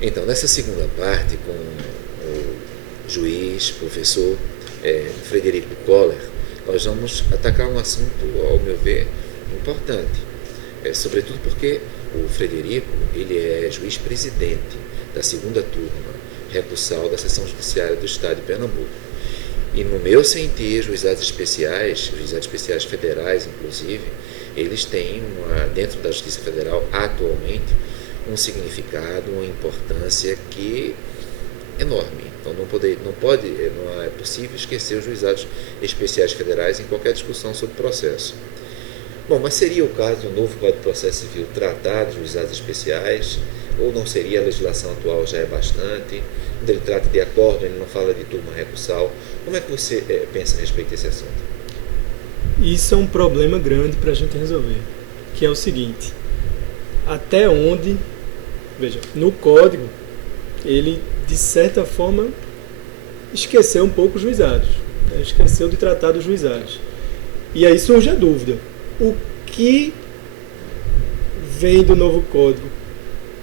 Então, nessa segunda parte, com o juiz, professor Frederico Koller, nós vamos atacar um assunto, ao meu ver, importante. Sobretudo porque o Frederico ele é juiz-presidente da segunda turma recursal da Seção Judiciária do Estado de Pernambuco. E no meu sentir, juizados especiais federais, inclusive, eles têm, dentro da Justiça Federal, atualmente, um significado, uma importância que é enorme. Então não é possível esquecer os juizados especiais federais em qualquer discussão sobre processo. Bom, mas seria o caso do novo Código de Processo Civil tratar de juizados especiais, ou não seria? A legislação atual já é bastante, quando ele trata de acordo, ele não fala de turma recursal. Como é que você pensa a respeito desse assunto? Isso é um problema grande para a gente resolver, que é o seguinte: até onde, veja, no código, ele, de certa forma, esqueceu um pouco os juizados, né? Esqueceu de tratar dos juizados. E aí surge a dúvida: o que vem do novo código?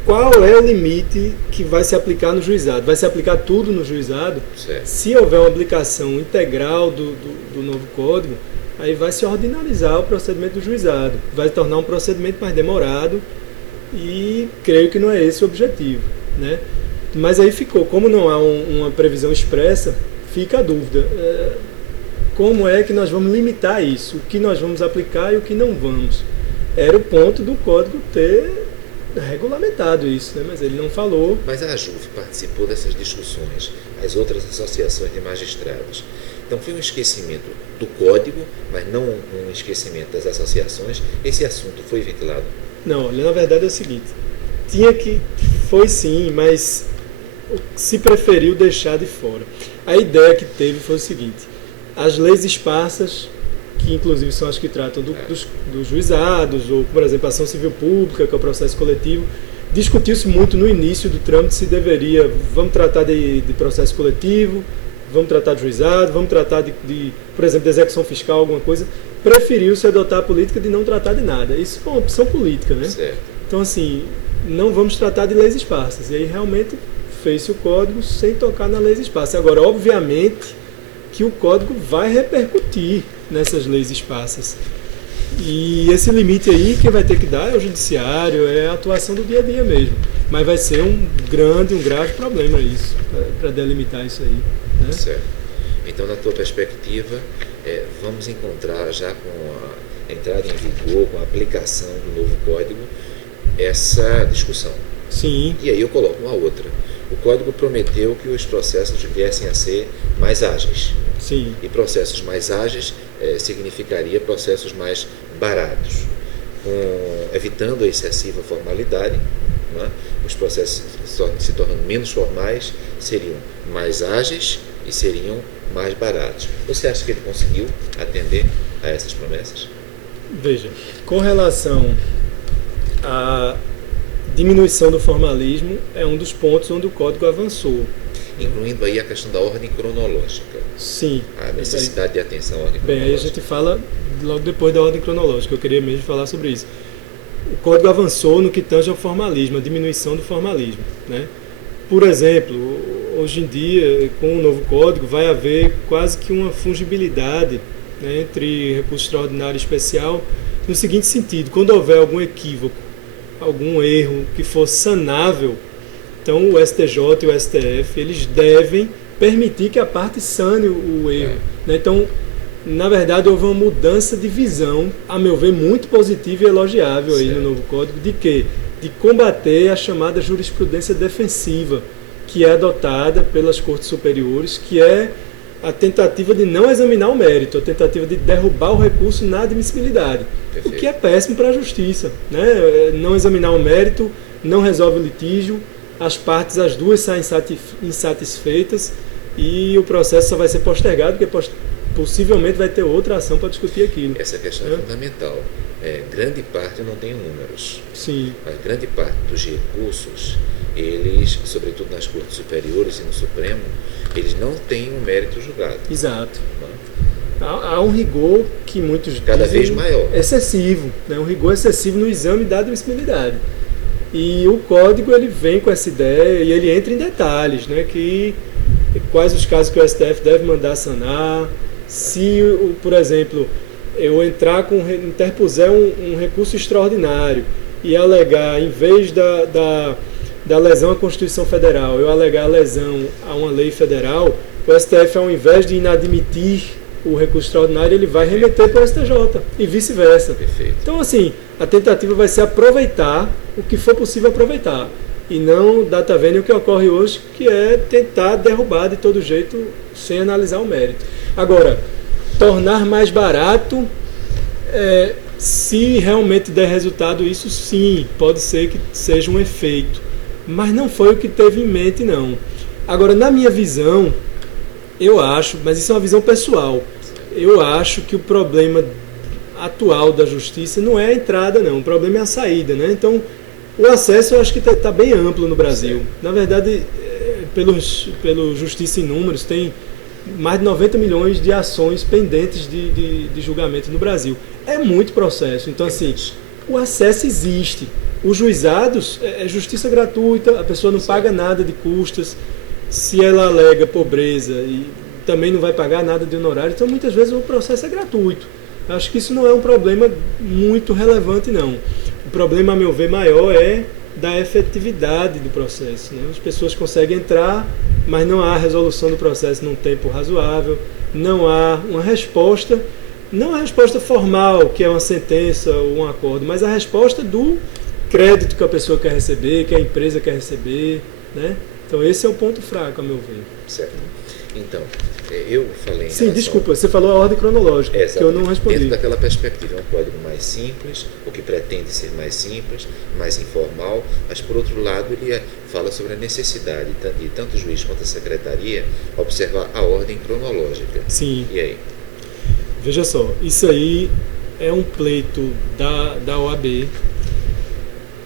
Qual é o limite que vai se aplicar no juizado? Vai se aplicar tudo no juizado? Certo. Se houver uma aplicação integral do novo código, aí vai se ordinalizar o procedimento do juizado. Vai tornar um procedimento mais demorado e creio que não é esse o objetivo, né? Mas aí ficou, como não há uma previsão expressa, fica a dúvida. Como é que nós vamos limitar isso? O que nós vamos aplicar e o que não vamos? Era o ponto do código ter regulamentado isso, né? Mas ele não falou. Mas a AJUF participou dessas discussões, as outras associações de magistrados. Então foi um esquecimento do código, mas não um esquecimento das associações. Esse assunto foi ventilado? Não, olha, na verdade é o seguinte: foi sim, mas se preferiu deixar de fora. A ideia que teve foi o seguinte: as leis esparsas, que inclusive são as que tratam dos juizados, ou, por exemplo, a ação civil pública, que é o processo coletivo, discutiu-se muito no início do trâmite se deveria, vamos tratar de processo coletivo, vamos tratar de juizado, vamos tratar por exemplo, de execução fiscal, alguma coisa. Preferiu-se adotar a política de não tratar de nada. Isso é uma opção política, né? Certo. Então, assim, não vamos tratar de leis esparsas. E aí, realmente, fez-se o código sem tocar na leis esparsas. Agora, obviamente, que o código vai repercutir nessas leis esparsas. E esse limite aí, quem vai ter que dar é o judiciário, é a atuação do dia a dia mesmo. Mas vai ser um grave problema isso, para delimitar isso aí, né? Certo. Então, na tua perspectiva, vamos encontrar já com a entrada em vigor, com a aplicação do novo código, essa discussão. Sim. E aí eu coloco uma outra. O código prometeu que os processos viessem a ser mais ágeis. Sim. E processos mais ágeis significaria processos mais baratos, evitando a excessiva formalidade, não é? Os processos se tornando menos formais seriam mais ágeis e seriam mais baratos. Você acha que ele conseguiu atender a essas promessas? Veja, com relação à diminuição do formalismo, é um dos pontos onde o código avançou. Incluindo aí a questão da ordem cronológica. Sim. A necessidade de atenção à ordem cronológica. Bem, aí a gente fala logo depois da ordem cronológica, eu queria mesmo falar sobre isso. O código avançou no que tange ao formalismo, a diminuição do formalismo, né? Por exemplo, hoje em dia, com o novo código, vai haver quase que uma fungibilidade, né, entre recurso extraordinário e especial, no seguinte sentido: quando houver algum equívoco, algum erro que for sanável, então o STJ e o STF, eles devem permitir que a parte sane o erro, né? Então, na verdade, houve uma mudança de visão, a meu ver, muito positiva e elogiável aí no novo código, de quê? De combater a chamada jurisprudência defensiva, que é adotada pelas cortes superiores, que é a tentativa de não examinar o mérito, a tentativa de derrubar o recurso na admissibilidade. Perfeito. O que é péssimo para a justiça, né? Não examinar o mérito não resolve o litígio, as partes, as duas, saem insatisfeitas e o processo só vai ser postergado, porque possivelmente vai ter outra ação para discutir aquilo. Essa questão é fundamental. Grande parte, eu não tenho números, sim, mas grande parte dos recursos, eles, sobretudo nas cortes superiores e no Supremo, eles não têm um mérito julgado. Exato. Há um rigor que muitos cada vez maior, excessivo, né? Um rigor excessivo no exame da admissibilidade. E o código ele vem com essa ideia e ele entra em detalhes, né? Que quais os casos que o STF deve mandar sanar, se, por exemplo, eu interpuser um recurso extraordinário e alegar, em vez da lesão à Constituição Federal, eu alegar a lesão a uma lei federal, o STF, ao invés de inadmitir o recurso extraordinário, ele vai remeter para o STJ e vice-versa. Perfeito. Então, assim, a tentativa vai ser aproveitar o que for possível aproveitar e não data vênia o que ocorre hoje, que é tentar derrubar de todo jeito sem analisar o mérito. Agora, tornar mais barato, se realmente der resultado, isso sim, pode ser que seja um efeito, mas não foi o que teve em mente, não. Agora, na minha visão, eu acho, mas isso é uma visão pessoal, eu acho que o problema atual da justiça não é a entrada, não, o problema é a saída, né? Então, o acesso eu acho que está bem amplo no Brasil. Na verdade, pelo Justiça em Números, tem mais de 90 milhões de ações pendentes de julgamento no Brasil. É muito processo. Então, assim, o acesso existe. Os juizados é justiça gratuita, a pessoa não paga nada de custas. Se ela alega pobreza e também não vai pagar nada de honorário, então muitas vezes o processo é gratuito. Acho que isso não é um problema muito relevante, não. O problema, a meu ver, maior é da efetividade do processo, né? As pessoas conseguem entrar, mas não há resolução do processo num tempo razoável, não há uma resposta, não a resposta formal, que é uma sentença ou um acordo, mas a resposta do crédito que a pessoa quer receber, que a empresa quer receber, né? Então esse é o ponto fraco, a meu ver. Certo. Então, eu falei... Sim, desculpa, você falou a ordem cronológica, que eu não respondi. Dentro daquela perspectiva, é um código mais simples, o que pretende ser mais simples, mais informal, mas, por outro lado, ele fala sobre a necessidade de tanto o juiz quanto a secretaria observar a ordem cronológica. Sim. E aí? Veja só, isso aí é um pleito da OAB.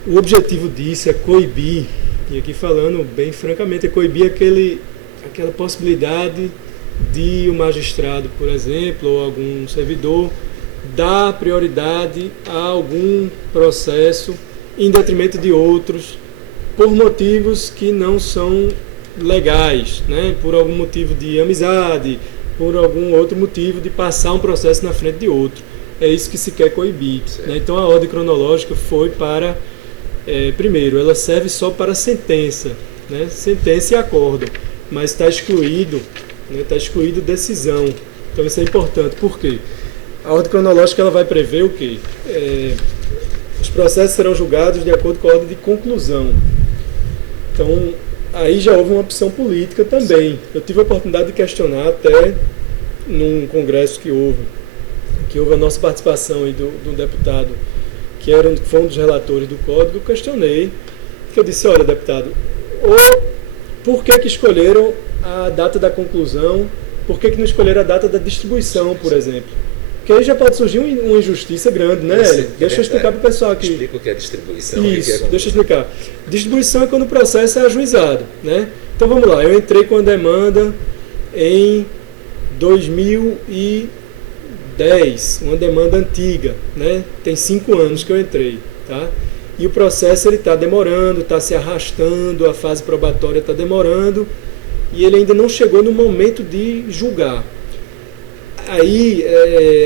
O objetivo disso é coibir, e aqui falando bem francamente, é coibir aquela possibilidade de o magistrado, por exemplo, ou algum servidor, dar prioridade a algum processo em detrimento de outros, por motivos que não são legais, né? Por algum motivo de amizade, por algum outro motivo de passar um processo na frente de outro. É isso que se quer coibir, né? Então a ordem cronológica foi para, primeiro, ela serve só para sentença, né? Sentença e acórdão, mas está excluído, né? Está excluído decisão. Então isso é importante. Por quê? A ordem cronológica ela vai prever o quê? Os processos serão julgados de acordo com a ordem de conclusão. Então, aí já houve uma opção política também. Eu tive a oportunidade de questionar até num congresso que houve a nossa participação aí do deputado, que foi um dos relatores do código. Eu questionei, que eu disse, olha, deputado, por que escolheram a data da conclusão? Por que não escolheram a data da distribuição, por exemplo? Porque aí já pode surgir uma injustiça grande, né, Hélio? Deixa eu explicar para o pessoal aqui. Explica o que é distribuição. Isso, deixa eu explicar. Distribuição é quando o processo é ajuizado, né? Então vamos lá, eu entrei com a demanda em 2010, uma demanda antiga, né? Tem 5 anos que eu entrei, tá? E o processo ele está demorando, está se arrastando, a fase probatória está demorando e ele ainda não chegou no momento de julgar. Aí,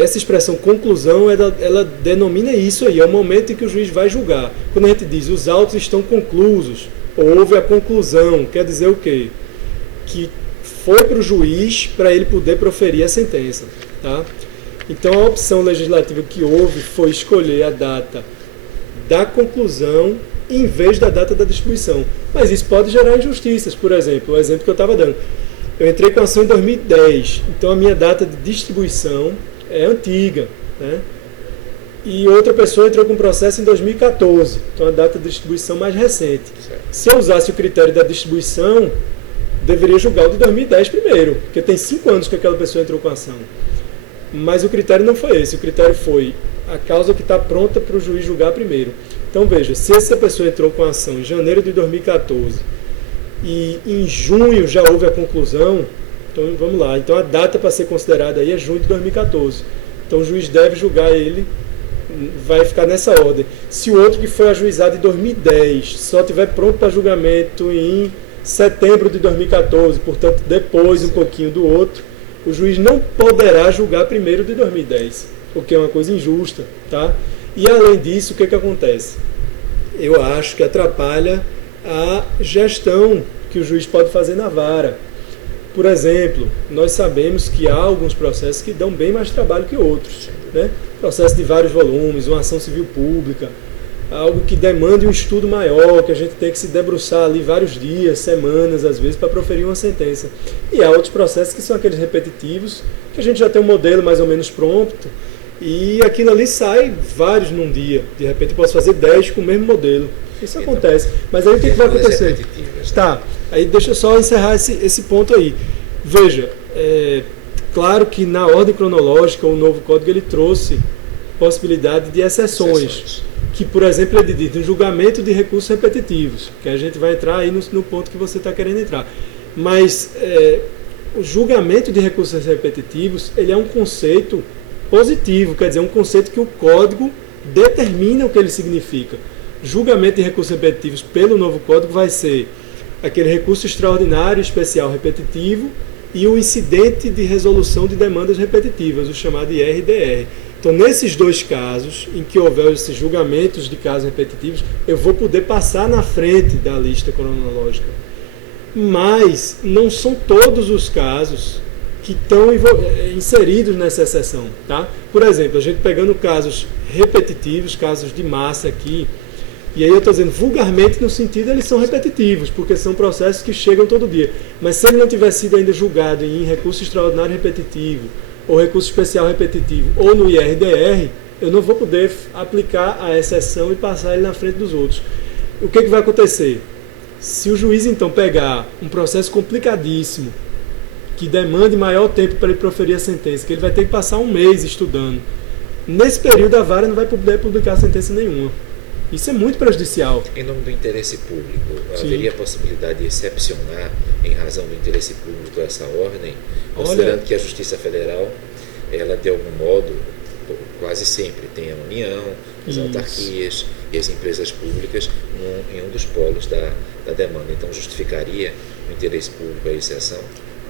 essa expressão conclusão, ela denomina isso aí, é o momento em que o juiz vai julgar. Quando a gente diz os autos estão conclusos, ou houve a conclusão, quer dizer o quê? Que foi para o juiz para ele poder proferir a sentença, tá? Então, a opção legislativa que houve foi escolher a data da conclusão em vez da data da distribuição. Mas isso pode gerar injustiças, por exemplo, o exemplo que eu estava dando. Eu entrei com a ação em 2010, então a minha data de distribuição é antiga, né? E outra pessoa entrou com o processo em 2014, então a data de distribuição mais recente. Certo. Se eu usasse o critério da distribuição, deveria julgar o de 2010 primeiro, porque tem 5 anos que aquela pessoa entrou com a ação. Mas o critério não foi esse, o critério foi a causa que está pronta para o juiz julgar primeiro. Então veja, se essa pessoa entrou com a ação em janeiro de 2014, e em junho já houve a conclusão, então vamos lá, então a data para ser considerada aí é junho de 2014. Então o juiz deve julgar ele vai ficar nessa ordem. Se o outro que foi ajuizado em 2010 só estiver pronto para julgamento em setembro de 2014, portanto depois um pouquinho do outro, o juiz não poderá julgar primeiro de 2010, o que é uma coisa injusta, tá? E além disso, o que acontece? Eu acho que atrapalha a gestão que o juiz pode fazer na vara. Por exemplo, nós sabemos que há alguns processos que dão bem mais trabalho que outros, né? Processo de vários volumes, uma ação civil pública, algo que demande um estudo maior, que a gente tem que se debruçar ali vários dias, semanas, às vezes, para proferir uma sentença. E há outros processos que são aqueles repetitivos, que a gente já tem um modelo mais ou menos pronto, e aquilo ali sai vários num dia. De repente eu posso fazer 10 com o mesmo modelo. Isso acontece. Mas aí o que vai acontecer? Tá, aí deixa eu só encerrar esse ponto aí. Veja, claro que na ordem cronológica o novo código ele trouxe possibilidade de exceções. Que, por exemplo, é de julgamento de recursos repetitivos, que a gente vai entrar aí no ponto que você está querendo entrar. Mas o julgamento de recursos repetitivos ele é um conceito positivo, quer dizer, um conceito que o código determina o que ele significa. Julgamento de recursos repetitivos pelo novo código vai ser aquele recurso extraordinário, especial, repetitivo e o incidente de resolução de demandas repetitivas, o chamado IRDR. Então, nesses dois casos, em que houver esses julgamentos de casos repetitivos, eu vou poder passar na frente da lista cronológica. Mas não são todos os casos que estão inseridos nessa exceção. Tá? Por exemplo, a gente pegando casos repetitivos, casos de massa aqui, e aí eu estou dizendo vulgarmente no sentido eles são repetitivos, porque são processos que chegam todo dia. Mas se ele não tiver sido ainda julgado em recurso extraordinário repetitivo, ou recurso especial repetitivo, ou no IRDR, eu não vou poder aplicar a exceção e passar ele na frente dos outros. O que vai acontecer? Se o juiz então pegar um processo complicadíssimo, que demande maior tempo para ele proferir a sentença, que ele vai ter que passar um mês estudando, nesse período a vara não vai poder publicar sentença nenhuma. Isso é muito prejudicial. Em nome do interesse público, Sim. haveria a possibilidade de excepcionar, em razão do interesse público, essa ordem, considerando que a Justiça Federal, ela de algum modo, quase sempre tem a União, as autarquias e as empresas públicas em um dos polos da demanda. Então, justificaria o interesse público a exceção?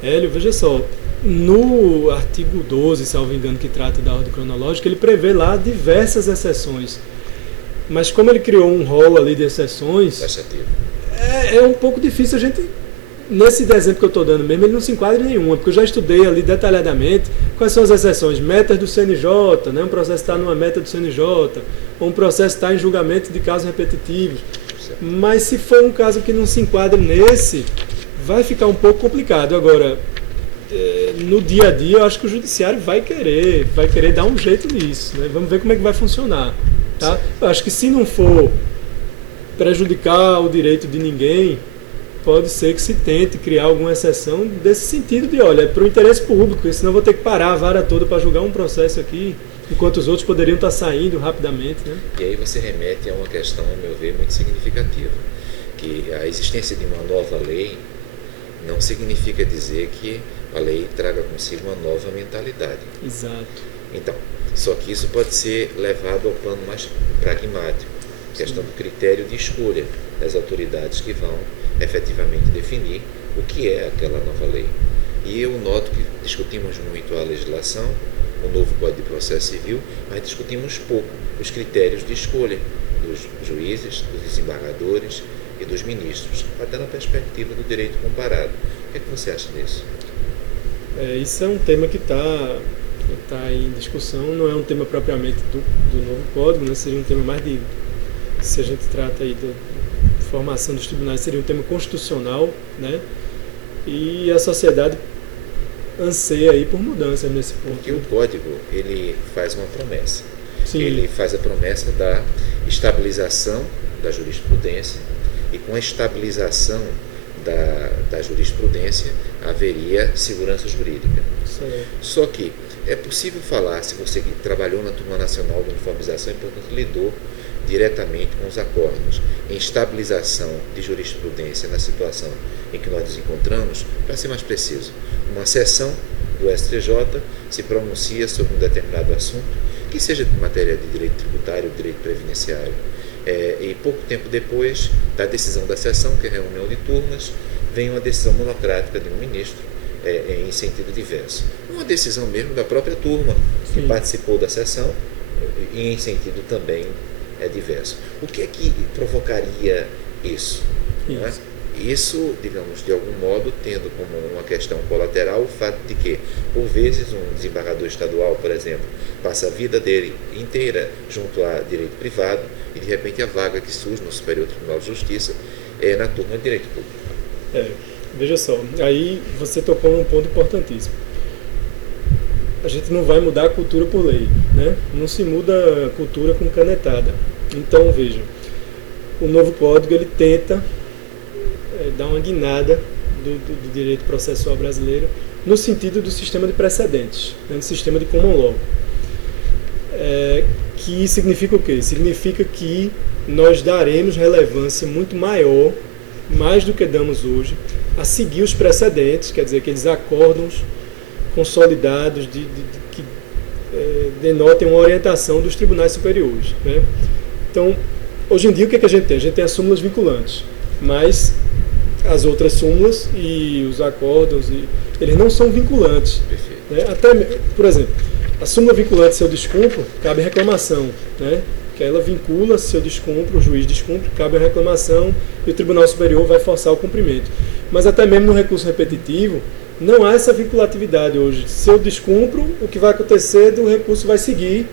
Hélio, veja só, no artigo 12, salvo engano, que trata da ordem cronológica, ele prevê lá diversas exceções. Mas como ele criou um rol ali de exceções, é um pouco difícil a gente, nesse exemplo que eu estou dando mesmo, ele não se enquadra em nenhuma, porque eu já estudei ali detalhadamente quais são as exceções. Metas do CNJ, né? Um processo está numa meta do CNJ, ou um processo está em julgamento de casos repetitivos. Mas se for um caso que não se enquadra nesse, vai ficar um pouco complicado. Agora, no dia a dia, eu acho que o judiciário vai querer dar um jeito nisso, né? Vamos ver como é que vai funcionar. Tá? Eu acho que se não for prejudicar o direito de ninguém, pode ser que se tente criar alguma exceção desse sentido de, olha, é para o interesse público, senão eu vou ter que parar a vara toda para julgar um processo aqui, enquanto os outros poderiam estar saindo rapidamente. Né? E aí você remete a uma questão, ao meu ver, muito significativa, que a existência de uma nova lei não significa dizer que a lei traga consigo uma nova mentalidade. Exato. Então, só que isso pode ser levado ao plano mais pragmático, questão do critério de escolha das autoridades que vão efetivamente definir o que é aquela nova lei. E eu noto que discutimos muito a legislação, o novo Código de Processo Civil, mas discutimos pouco os critérios de escolha dos juízes, dos desembargadores e dos ministros, até na perspectiva do direito comparado. O que é que você acha disso? Isso é um tema que está em discussão, não é um tema propriamente do novo código, né? Seria um tema mais de, se a gente trata aí da formação dos tribunais, seria um tema constitucional, né? E a sociedade anseia aí por mudanças nesse ponto. Porque o código, ele faz uma promessa. Sim. Ele faz a promessa da estabilização da jurisprudência, e com a estabilização da jurisprudência haveria segurança jurídica. Certo. Só que é possível falar, se você que trabalhou na Turma Nacional de Uniformização e, portanto, lidou diretamente com os acórdãos, em estabilização de jurisprudência na situação em que nós nos encontramos, para ser mais preciso, uma sessão do STJ se pronuncia sobre um determinado assunto que seja de matéria de direito tributário, direito previdenciário. E pouco tempo depois da decisão da sessão, que é a reunião de turmas, vem uma decisão monocrática de um ministro em sentido diverso. Uma decisão mesmo da própria turma, que participou da sessão, e em sentido também diverso. O que é que provocaria isso? Né? Isso, digamos, de algum modo, tendo como uma questão colateral o fato de que, por vezes, um desembargador estadual, por exemplo, passa a vida dele inteira junto a direito privado e, de repente, a vaga que surge no Superior Tribunal de Justiça é na turma de direito público. Veja só, aí você tocou num ponto importantíssimo. A gente não vai mudar a cultura por lei, né? Não se muda a cultura com canetada. Então, veja, o novo código ele tenta dar uma guinada do direito processual brasileiro no sentido do sistema de precedentes, né? Do sistema de common law. Que significa o quê? Significa que nós daremos relevância muito maior, mais do que damos hoje, a seguir os precedentes, quer dizer, aqueles acórdãos consolidados que denotem uma orientação dos tribunais superiores, né? Então, hoje em dia, o que a gente tem? A gente tem as súmulas vinculantes, mas as outras súmulas e os acórdãos, eles não são vinculantes. Né? Até, por exemplo, a súmula vinculante, se eu descumpro, cabe reclamação, né? Que ela vincula, se eu descumpro, o juiz descumpre, cabe a reclamação e o Tribunal Superior vai forçar o cumprimento. Mas até mesmo no recurso repetitivo, não há essa vinculatividade hoje. Se eu descumpro, o que vai acontecer do recurso vai seguir,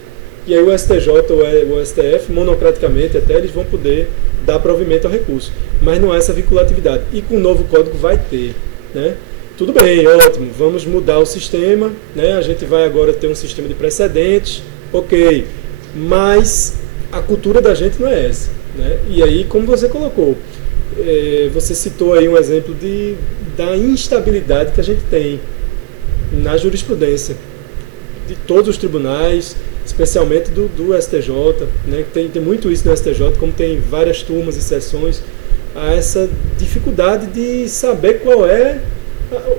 e aí o STJ ou o STF, monocraticamente até, eles vão poder dar provimento ao recurso. Mas não há essa vinculatividade. E com o novo código vai ter, né? Tudo bem, ótimo, vamos mudar o sistema, né? A gente vai agora ter um sistema de precedentes, ok, mas a cultura da gente não é essa, né? E aí, como você colocou, você citou aí um exemplo da instabilidade que a gente tem na jurisprudência de todos os tribunais, especialmente do STJ, né? Tem muito isso no STJ, como tem várias turmas e sessões, há essa dificuldade de saber qual é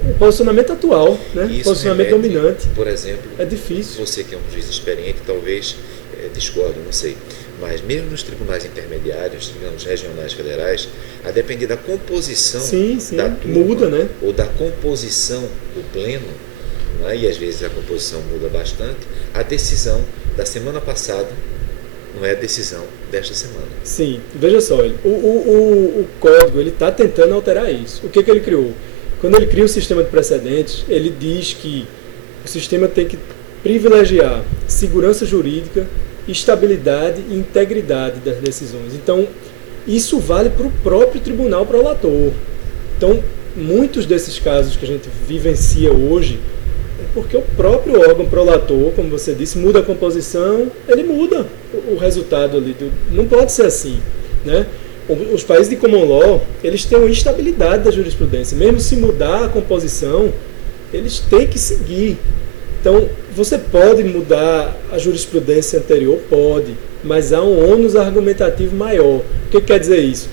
o posicionamento atual, né? O posicionamento dominante. Por exemplo, é difícil. Você que é um juiz experiente, talvez discordo, não sei, mas mesmo nos tribunais intermediários, digamos, regionais, federais, a depender da composição da turma, muda, né? Ou da composição do pleno, né? E às vezes a composição muda bastante, a decisão da semana passada não é a decisão desta semana. Sim, veja só, o código ele está tentando alterar isso. O que ele criou? Quando ele cria o sistema de precedentes, ele diz que o sistema tem que privilegiar segurança jurídica, estabilidade e integridade das decisões. Então, isso vale para o próprio tribunal prolator. Então, muitos desses casos que a gente vivencia hoje é porque o próprio órgão prolator, como você disse, muda a composição, ele muda o resultado ali. Não pode ser assim, né? Os países de common law, eles têm uma instabilidade da jurisprudência. Mesmo se mudar a composição, eles têm que seguir. Então, você pode mudar a jurisprudência anterior? Pode, mas há um ônus argumentativo maior. O que quer dizer isso?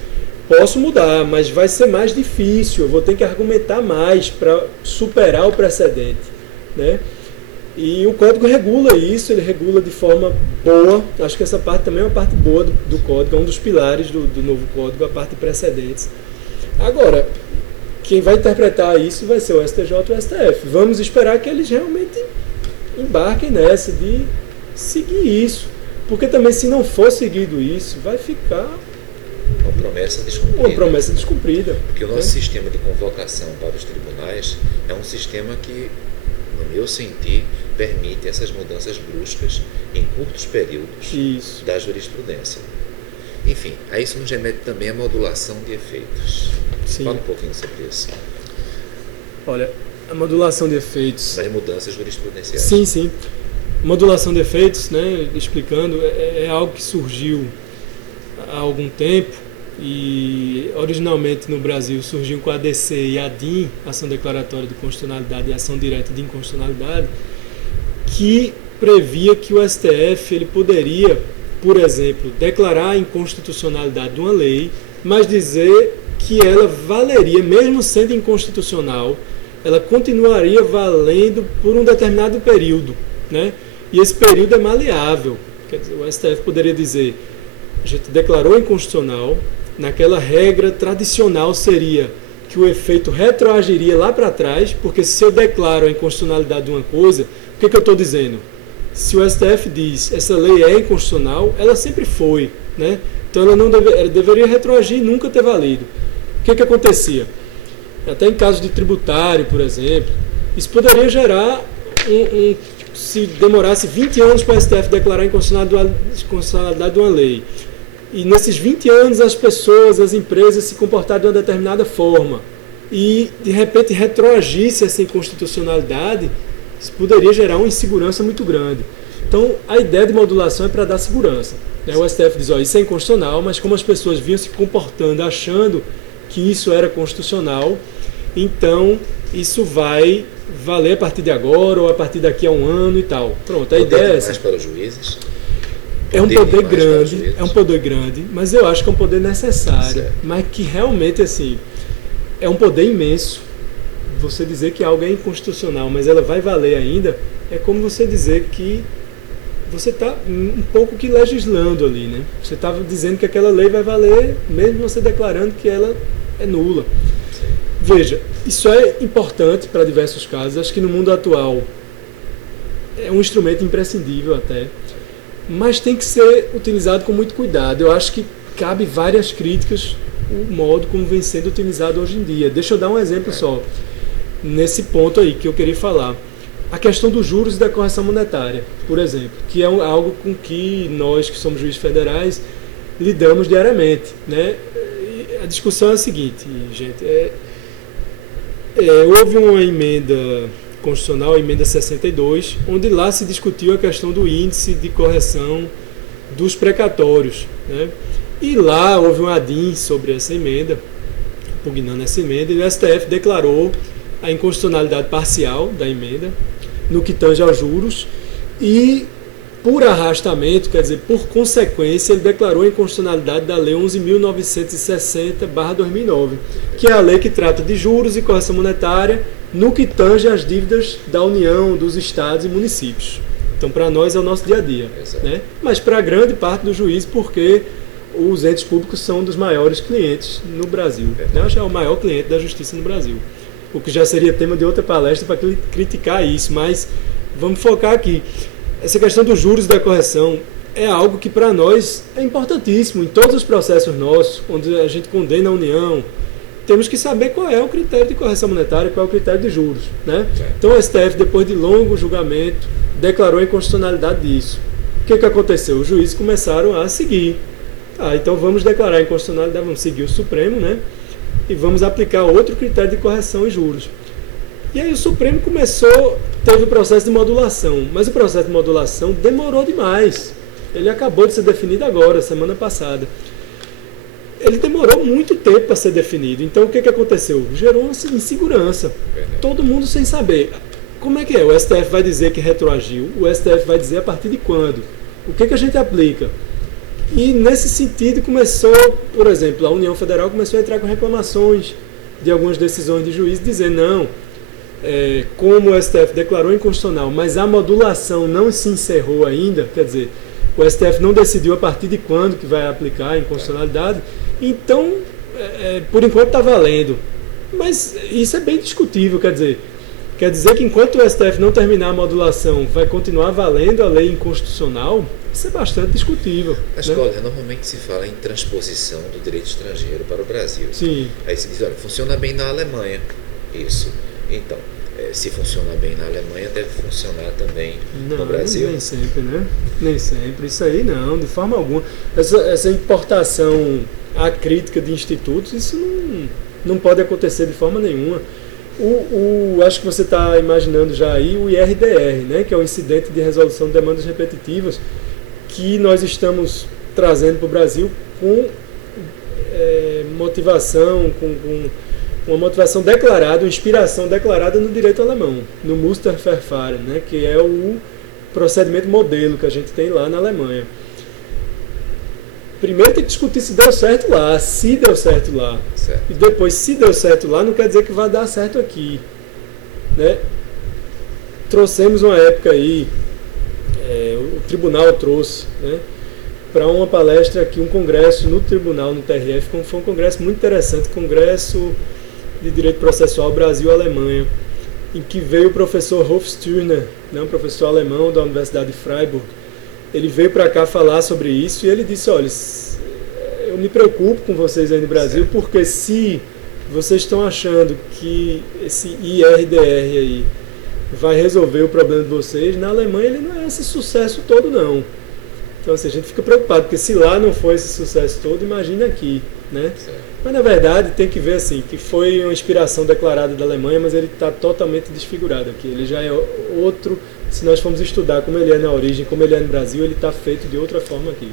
Posso mudar, mas vai ser mais difícil, eu vou ter que argumentar mais para superar o precedente, né? E o código regula isso, ele regula de forma boa. Acho que essa parte também é uma parte boa do código, é um dos pilares do novo código, a parte de precedentes. Agora, quem vai interpretar isso vai ser o STJ e o STF. Vamos esperar que eles realmente embarquem nessa de seguir isso. Porque também, se não for seguido isso, vai ficar uma promessa descumprida. Porque o nosso sistema de convocação para os tribunais é um sistema que, no meu sentir, permite essas mudanças bruscas em curtos períodos da jurisprudência. Enfim, a isso nos remete também a modulação de efeitos. Sim. Fala um pouquinho sobre isso. Olha, a modulação de efeitos... Das mudanças jurisprudenciais. Sim. Modulação de efeitos, né, explicando, é algo que surgiu há algum tempo e originalmente no Brasil surgiu com a ADC e a DIN, Ação Declaratória de Constitucionalidade e Ação Direta de Inconstitucionalidade, que previa que o STF ele poderia, por exemplo, declarar a inconstitucionalidade de uma lei, mas dizer que ela valeria, mesmo sendo inconstitucional, ela continuaria valendo por um determinado período, né? E esse período é maleável. Quer dizer, o STF poderia dizer, a gente declarou inconstitucional, naquela regra tradicional seria que o efeito retroagiria lá para trás, porque se eu declaro a inconstitucionalidade de uma coisa, o que eu estou dizendo? Se o STF diz essa lei é inconstitucional, ela sempre foi, né? Então ela deveria retroagir e nunca ter valido. O que acontecia? Até em casos de tributário, por exemplo, isso poderia gerar se demorasse 20 anos para o STF declarar a inconstitucionalidade de uma lei, e nesses 20 anos as pessoas, as empresas se comportaram de uma determinada forma, e de repente retroagisse essa inconstitucionalidade, isso poderia gerar uma insegurança muito grande. Então a ideia de modulação é para dar segurança, né? O STF diz, isso é inconstitucional, mas como as pessoas vinham se comportando achando que isso era constitucional, então isso vai valer a partir de agora ou a partir daqui a um ano e tal. Pronto, a ideia é essa. Mais para os juízes? É um poder grande, mas eu acho que é um poder necessário, mas que realmente assim é um poder imenso. Você dizer que algo é inconstitucional, mas ela vai valer ainda, é como você dizer que você está um pouco que legislando ali, né? Você estava dizendo que aquela lei vai valer, mesmo você declarando que ela é nula. Veja, isso é importante para diversos casos. Acho que no mundo atual é um instrumento imprescindível até, mas tem que ser utilizado com muito cuidado. Eu acho que cabe várias críticas o modo como vem sendo utilizado hoje em dia. Deixa eu dar um exemplo só, nesse ponto aí que eu queria falar. A questão dos juros e da correção monetária, por exemplo, que é algo com que nós, que somos juízes federais, lidamos diariamente, né? E a discussão é a seguinte, gente, houve uma emenda constitucional, a emenda 62, onde lá se discutiu a questão do índice de correção dos precatórios, né? E lá houve um ADIM sobre essa emenda, pugnando essa emenda, e o STF declarou a inconstitucionalidade parcial da emenda, no que tange aos juros, e por arrastamento, quer dizer, por consequência, ele declarou a inconstitucionalidade da Lei 11.960/2009, que é a lei que trata de juros e correção monetária no que tange às dívidas da União, dos estados e municípios. Então, para nós é o nosso dia a dia, né? Mas para a grande parte do juiz, porque os entes públicos são dos maiores clientes no Brasil. Eu acho que é o maior cliente da justiça no Brasil. O que já seria tema de outra palestra para criticar isso, mas vamos focar aqui. Essa questão dos juros e da correção é algo que para nós é importantíssimo. Em todos os processos nossos, onde a gente condena a União, temos que saber qual é o critério de correção monetária, qual é o critério de juros, né? Então o STF, depois de longo julgamento, declarou a inconstitucionalidade disso. O que aconteceu? Os juízes começaram a seguir. Então vamos declarar a inconstitucionalidade, vamos seguir o Supremo, né? E vamos aplicar outro critério de correção e juros. E aí o Supremo teve o processo de modulação, mas o processo de modulação demorou demais. Ele acabou de ser definido agora, semana passada. Ele demorou muito tempo para ser definido. Então o que aconteceu? Gerou uma insegurança. Todo mundo sem saber. Como é que é? O STF vai dizer que retroagiu, o STF vai dizer a partir de quando? O que a gente aplica? E nesse sentido começou, por exemplo, a União Federal começou a entrar com reclamações de algumas decisões de juiz, dizendo não, como o STF declarou inconstitucional, mas a modulação não se encerrou ainda, quer dizer, o STF não decidiu a partir de quando que vai aplicar a inconstitucionalidade, então, por enquanto está valendo. Mas isso é bem discutível, quer dizer que enquanto o STF não terminar a modulação, vai continuar valendo a lei inconstitucional? Isso é bastante discutível. Mas, né? Normalmente se fala em transposição do direito estrangeiro para o Brasil. Sim. Aí se diz, olha, funciona bem na Alemanha. Isso. Então, se funciona bem na Alemanha, deve funcionar também no Brasil. Nem sempre, né? Nem sempre. Isso aí não, de forma alguma. Essa importação acrítica de institutos, isso não pode acontecer de forma nenhuma. Acho que você está imaginando já aí o IRDR, né? Que é o Incidente de Resolução de Demandas Repetitivas, que nós estamos trazendo para o Brasil com motivação, com uma motivação declarada, uma inspiração declarada no direito alemão, no Musterverfahren, né? Que é o procedimento modelo que a gente tem lá na Alemanha. Primeiro tem que discutir se deu certo lá, se deu certo lá. Certo. E depois, se deu certo lá, não quer dizer que vai dar certo aqui, né? Trouxemos uma época aí, o tribunal trouxe, né, para uma palestra aqui, um congresso no tribunal, no TRF, foi um congresso muito interessante, Congresso de Direito Processual Brasil-Alemanha, em que veio o professor Rolf Sturner, né, um professor alemão da Universidade de Freiburg. Ele veio para cá falar sobre isso e ele disse, olha, eu me preocupo com vocês aí no Brasil, porque se vocês estão achando que esse IRDR aí vai resolver o problema de vocês, na Alemanha ele não é esse sucesso todo não. Então assim, a gente fica preocupado, porque se lá não foi esse sucesso todo, imagina aqui, né? Mas na verdade tem que ver assim, que foi uma inspiração declarada da Alemanha, mas ele está totalmente desfigurado aqui. Ele já é outro, se nós formos estudar como ele é na origem, como ele é no Brasil, ele está feito de outra forma aqui.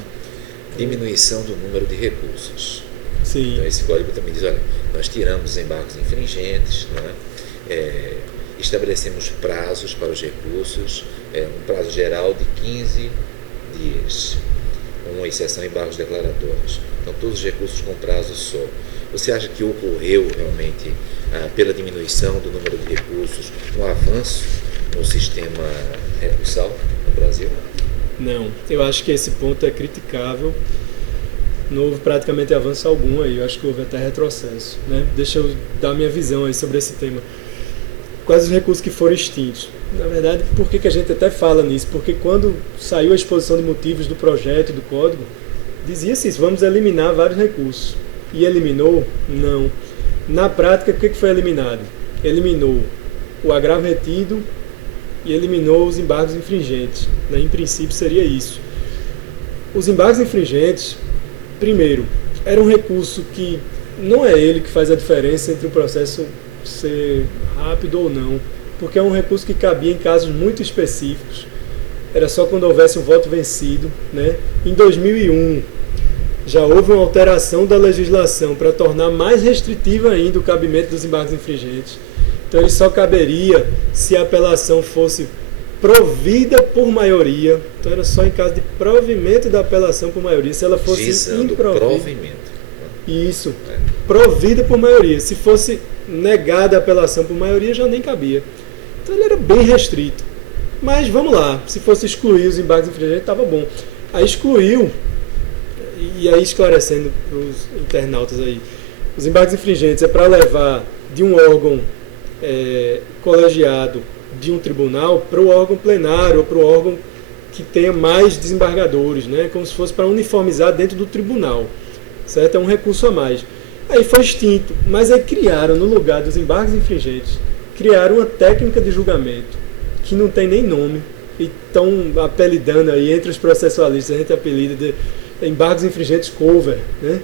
Diminuição do número de recursos. Sim. Então esse código também diz, olha, nós tiramos os embargos infringentes, né? Estabelecemos prazos para os recursos, um prazo geral de 15 dias, uma exceção em embargos declaratórios. Então todos os recursos com prazo só. Você acha que ocorreu realmente, pela diminuição do número de recursos, um avanço no sistema recursal no Brasil? Não, eu acho que esse ponto é criticável. Não houve praticamente avanço algum aí, eu acho que houve até retrocesso, né? Deixa eu dar minha visão aí sobre esse tema. Quais os recursos que foram extintos? Na verdade, por que a gente até fala nisso? Porque quando saiu a exposição de motivos do projeto, do código, dizia-se isso, vamos eliminar vários recursos. E eliminou? Não. Na prática, o que foi eliminado? Eliminou o agravo retido e eliminou os embargos infringentes, né? Em princípio seria isso. Os embargos infringentes, primeiro, era um recurso que não é ele que faz a diferença entre o processo ser rápido ou não, porque é um recurso que cabia em casos muito específicos, era só quando houvesse um voto vencido, né? Em 2001 já houve uma alteração da legislação para tornar mais restritivo ainda o cabimento dos embargos infringentes. Então ele só caberia se a apelação fosse provida por maioria. Então era só em caso de provimento da apelação por maioria. Se ela fosse provimento. Isso, provida por maioria. Se fosse negada a apelação por maioria, já nem cabia. Então ele era bem restrito. Mas vamos lá, se fosse excluir os embargos infringentes, estava bom. Aí excluiu, e aí esclarecendo para os internautas aí, os embargos infringentes é para levar de um órgão colegiado de um tribunal para o órgão plenário, ou para o órgão que tenha mais desembargadores, né? Como se fosse para uniformizar dentro do tribunal, certo? É um recurso a mais. Aí foi extinto, mas aí criaram, no lugar dos embargos infringentes, criaram uma técnica de julgamento que não tem nem nome, e estão apelidando aí, entre os processualistas, a gente apelida de embargos infringentes cover, né?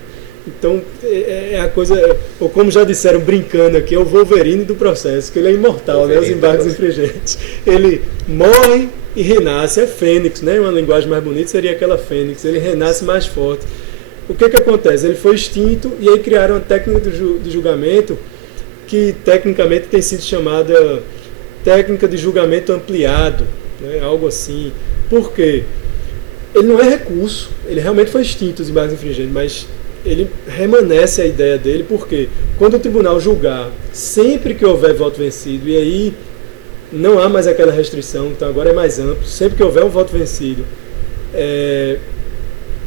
Então, é a coisa, ou como já disseram brincando aqui, é o Wolverine do processo, que ele é imortal, né? Os embargos infringentes. Ele morre e renasce, é fênix, né? Uma linguagem mais bonita seria aquela fênix, ele renasce mais forte. O que acontece? Ele foi extinto e aí criaram uma técnica de julgamento que tecnicamente tem sido chamada técnica de julgamento ampliado, né? Algo assim. Por quê? Ele não é recurso, ele realmente foi extinto, os embargos infringentes, mas ele remanesce a ideia dele, porque quando o tribunal julgar, sempre que houver voto vencido, e aí não há mais aquela restrição, então agora é mais amplo, sempre que houver um voto vencido,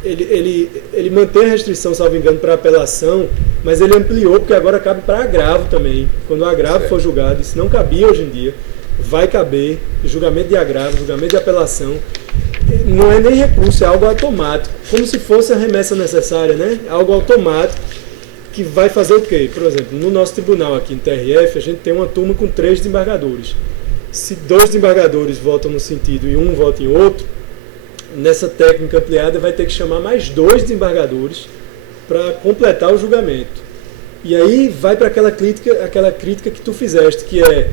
ele mantém a restrição, salvo engano, para apelação, mas ele ampliou, porque agora cabe para agravo também. Quando o agravo for julgado, isso não cabia hoje em dia, vai caber julgamento de agravo, julgamento de apelação. Não é nem recurso, é algo automático, como se fosse a remessa necessária, né? Algo automático que vai fazer o quê? Por exemplo, no nosso tribunal aqui em TRF, a gente tem uma turma com 3 desembargadores. Se 2 desembargadores votam num sentido e um vota em outro, nessa técnica ampliada vai ter que chamar mais 2 desembargadores para completar o julgamento. E aí vai para aquela crítica que tu fizeste, que é,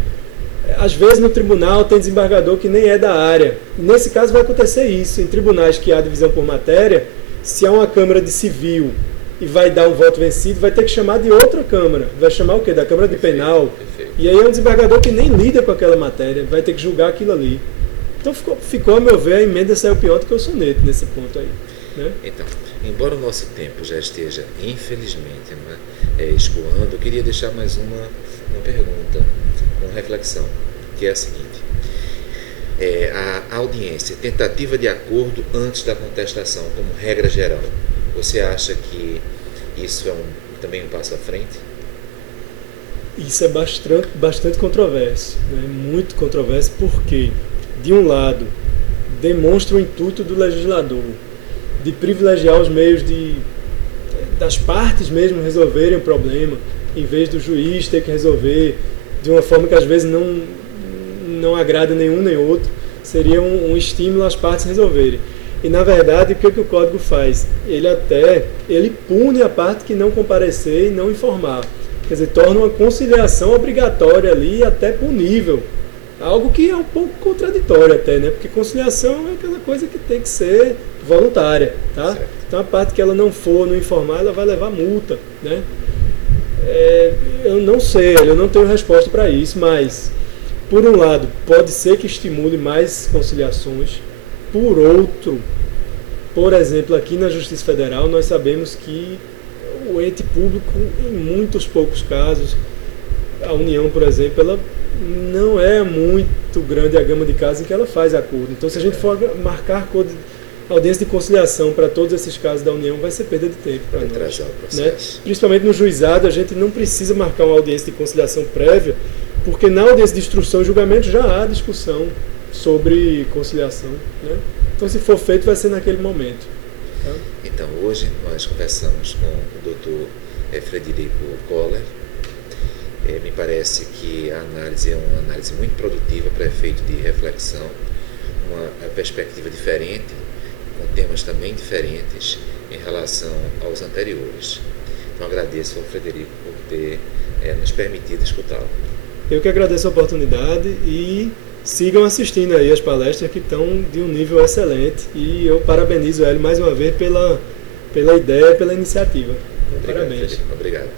às vezes no tribunal tem desembargador que nem é da área. Nesse caso vai acontecer isso. Em tribunais que há divisão por matéria, se há uma Câmara de Civil e vai dar um voto vencido, vai ter que chamar de outra Câmara. Vai chamar o quê? Da Câmara de Penal. Perfeito. E aí é um desembargador que nem lida com aquela matéria, vai ter que julgar aquilo ali. Então ficou, a meu ver, a emenda saiu pior do que o soneto nesse ponto aí, né? Então, embora o nosso tempo já esteja, infelizmente, escoando, eu queria deixar mais uma pergunta, uma reflexão, que é a seguinte. a audiência, tentativa de acordo antes da contestação, como regra geral. Você acha que isso é também um passo à frente? Isso é bastante controverso, né? Muito controverso, porque, de um lado, demonstra o intuito do legislador de privilegiar os meios das partes mesmo resolverem o problema, em vez do juiz ter que resolver de uma forma que às vezes não agrada nenhum nem outro. Seria um estímulo às partes resolverem. E, na verdade, o que o Código faz? Ele pune a parte que não comparecer e não informar. Quer dizer, torna uma conciliação obrigatória ali, até punível. Algo que é um pouco contraditório até, né? Porque conciliação é aquela coisa que tem que ser voluntária, tá? Certo. Então, a parte que ela não for, não informar, ela vai levar multa, né? Eu não sei, eu não tenho resposta para isso, mas, por um lado, pode ser que estimule mais conciliações. Por outro, por exemplo, aqui na Justiça Federal, nós sabemos que o ente público, em muitos poucos casos, a União, por exemplo, ela não é muito grande a gama de casos em que ela faz acordo. Então, se a gente for marcar audiência de conciliação para todos esses casos da União, vai ser perda de tempo para nós. Né? Principalmente no juizado, a gente não precisa marcar uma audiência de conciliação prévia, porque na audiência de instrução e julgamento já há discussão sobre conciliação. Né? Então, se for feito, vai ser naquele momento. Tá? Então, hoje nós conversamos com o Dr. Frederico Koller. Me parece que a análise é uma análise muito produtiva para efeito de reflexão, uma perspectiva diferente, com temas também diferentes em relação aos anteriores. Então, agradeço ao Frederico por ter nos permitido escutá-lo. Eu que agradeço a oportunidade e sigam assistindo aí as palestras que estão de um nível excelente, e eu parabenizo ele mais uma vez pela ideia e pela iniciativa. Obrigado, Parabéns. Frederico. Obrigado.